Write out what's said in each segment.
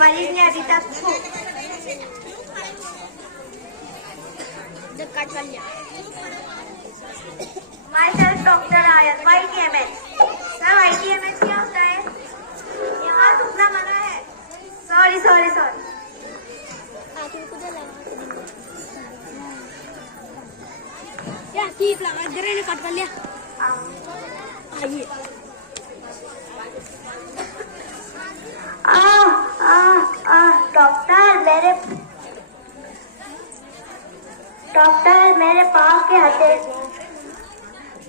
मरीज ने अभी तक माई सेल्फ डॉक्टर आयत YTMH। सर YTMH क्या होता है? यहाँ थूकना मना है। Sorry sorry sorry. क्या ठीक लगा जरा ने कट कर लिया। आइए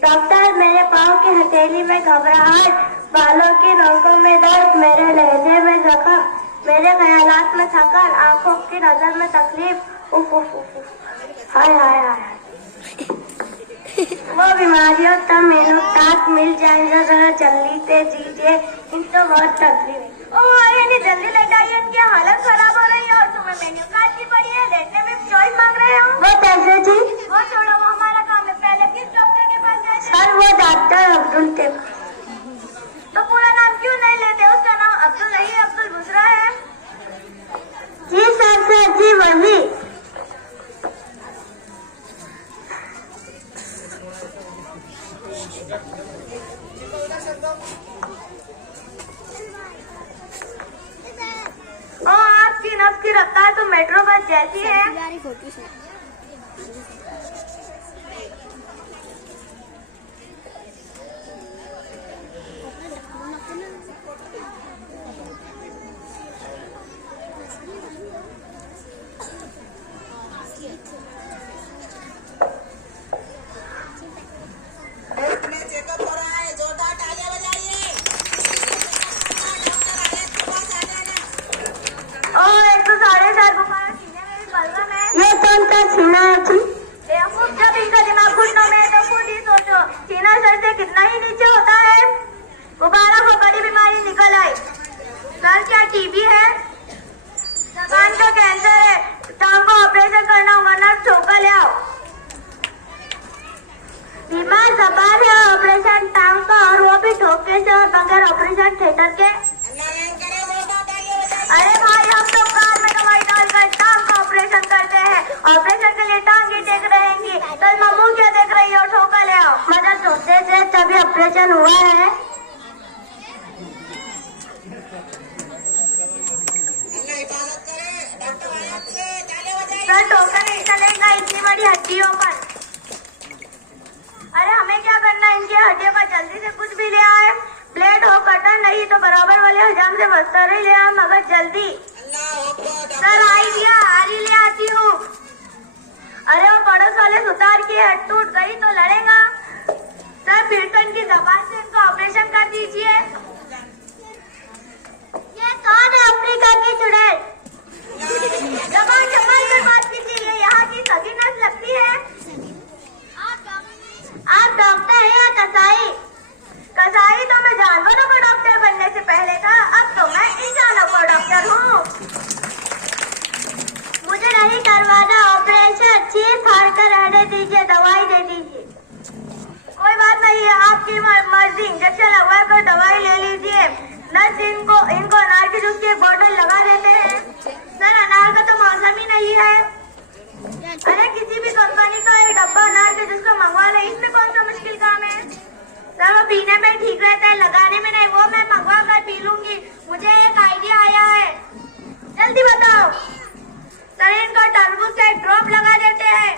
डॉक्टर मेरे पाँव की हथेली में घबराहट, बालों की नोकों में दर्द, मेरे लहजे में जख्म, मेरे ख्यालात में थकान, आंखों की नजर में तकलीफ। उफ उफ उफ उफ। हाय हाय हाय। वो बीमारियों तब मेनू ताक मिल जाएगा, जरा जल्दी से दीजिए, इनको बहुत तकलीफ। ओ आइए नहीं, जल्दी लेट आइए, इनकी हालत खराब हो रही है और तुम्हें मेन्यू कार्ड की पड़ी है, लेटने में चॉइस मांग रहे हो। वो कैसे जी? वो छोड़ो, वो हमारा काम है। पहले किस डॉक्टर के पास जाए? सर वो डॉक्टर अब्दुल के। तो पूरा नाम क्यों नहीं लेते? उसका नाम अब्दुल नहीं है, अब्दुल बुसरा है। जी सर जी वही। आपकी नफ्स की रफ्तार तो मेट्रो बस जैसी है। चेकअप हो रहा है, जोरदार तालियां बजाइए। 104 बुखार सीने में भी बलगम है। ये कौन सा सीना है? बेवकूफ, जब इनका दिमाग घुटनों में है तो खुद ही सोचो, सीना सर से कितना ही नीचे होता है। मुबारक हो, बड़ी बीमारी निकल आई। सर क्या टीबी है? जबान का कैंसर है, टांग को ऑपरेशन करना होगा, नर्स ठोका ले आओ। बीमार जबान है, ऑपरेशन टांग का, और वो भी ठोके से और बगैर ऑपरेशन थिएटर के। अरे भाई, हम तो कार में दवाई डालकर टांग का ऑपरेशन करते हैं। ऑपरेशन के लिए टांग ही देख रहेंगी, कल मम्मू क्या देख रही हो? ठोका ले आओ। मदद होते थे तभी ऑपरेशन हुआ है। सर ठोका नहीं चलेगा इतनी बड़ी हड्डियों पर। अरे हमें क्या करना, इनकी हड्डियों पर जल्दी से कुछ भी ले आए। प्लेट हो, कटर नहीं तो बराबर वाले हजाम से बस्तर ही ले आए, मगर जल्दी। सर आइडिया हारी ले आती हूँ। अरे वो पड़ोस वाले सुतार की हड्डी टूट गई तो लड़ेगा। सर पीड़ितन की जबान से इनका ऑपरेशन कर दीजिए। ये कौन है? अफ्रीका की चुड़ैल। जबान जबान पर बात कीजिए, यहाँ की सगी नस लगती है। आप डॉक्टर हैं या कसाई? कसाई तो मैं जानवरों को डॉक्टर बनने से पहले था, अब तो मैं इंसानों को डॉक्टर हूँ। मुझे नहीं करवाना ऑपरेशन, चीर फाड़ कर रहने दीजिए, दवाई दे दीजिए। कोई बात नहीं है, आपकी मर्जी। इंजेक्शन लगवा कर दवाई ले लीजिए। नर्स इनको अनार के जूस की एक बोतल लगा देते हैं। सर अनार का तो मौसम ही नहीं है। अरे किसी भी कंपनी का एक डब्बा अनार के जूस का मंगवा ले, इसमें कौन सा मुश्किल काम है? सर वो पीने में ठीक रहता है, लगाने में नहीं। वो मैं मंगवा कर पी लूंगी। मुझे एक आइडिया आया है, जल्दी बताओ। सर इनका तरबूज का एक ड्रॉप लगा देते हैं।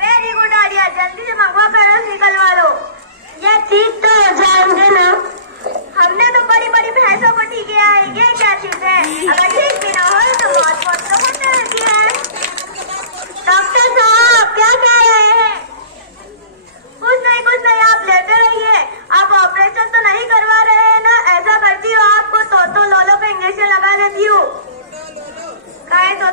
वेरी गुड आइडिया, जल्दी से मंगवा कर रस निकलवा लो। ये ठीक तो हो जाएंगे ना? हमने तो बड़ी बड़ी भैंसों को ठीक किया है, ये क्या चीज है? अगर ठीक भी ना हो तो बहुत तो होने लगी है। डॉक्टर साहब क्या कह रहे हैं? कुछ नहीं, आप लेते रहिए। आप ऑपरेशन तो नहीं करवा रहे हैं ना? ऐसा करती हो आपको तो लोलो का इंजेक्शन लगा देती हूँ। काय तो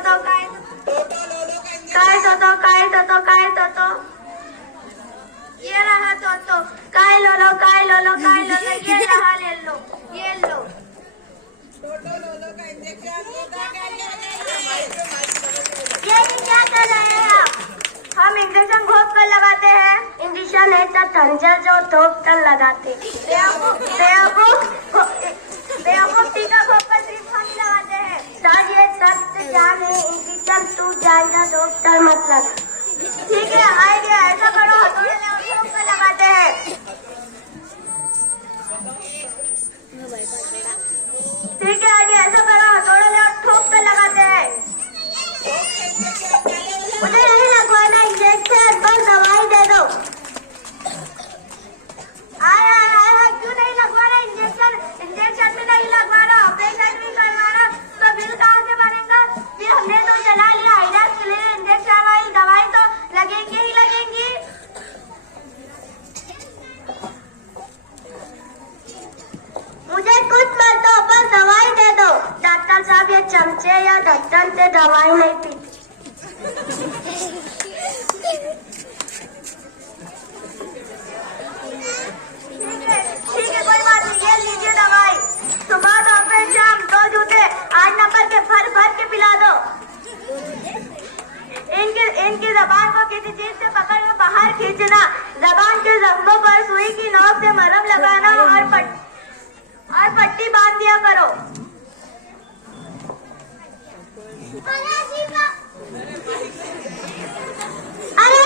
ये रहा तो काय लोलो, ये रहा, ले लो, ये लो। ये क्या कर रहे हैं आप? हम इंजेक्शन घोप कर लगाते हैं। इंजेक्शन है तो खंजर जो ठोक कर लगाते। बेवकूफ टीका घोप कर सिर्फ हम लगाते हैं। सर ये सख्त जान है, इनकी चल टूट जाएगा, डॉक्टर मत लगा। ठीक है, आइए ऐसा करो, हथौड़े ले और ठोक कर लगाते हैं। ठीक है, आइए ऐसा करो, हथौड़े ले और ठोक कर लगाते हैं। मुझे नहीं लगवाना इंजेक्शन, बस दवाई दे दो। क्यों नहीं लगवाना इंजेक्शन? इंजेक्शन भी नहीं लगवाना, ऑपरेशन भी करवाना, तो बिल कहाँ से बनेगा? फिर हमने तो चला लिया हाइड्रस के लिए, इंजेक्शन वाली दवाई तो लगेंगी ही लगेंगी। मुझे कुछ मत दो, बस दवाई दे दो। डॉक्टर साहब ये चमचे या ढक्कन से दवाई नहीं पीती। ठीक है, कोई बात नहीं, ये लीजिए दवाई। सुबह दोपहर शाम 2 जूते 8 नंबर के भर के पिला दो। इनकी जबान को किसी चीज से पकड़ कर बाहर खींचना, जबान के जख्मों पर सुई की नोक से मरहम लगाना और पट्टी बांध दिया करो। अरे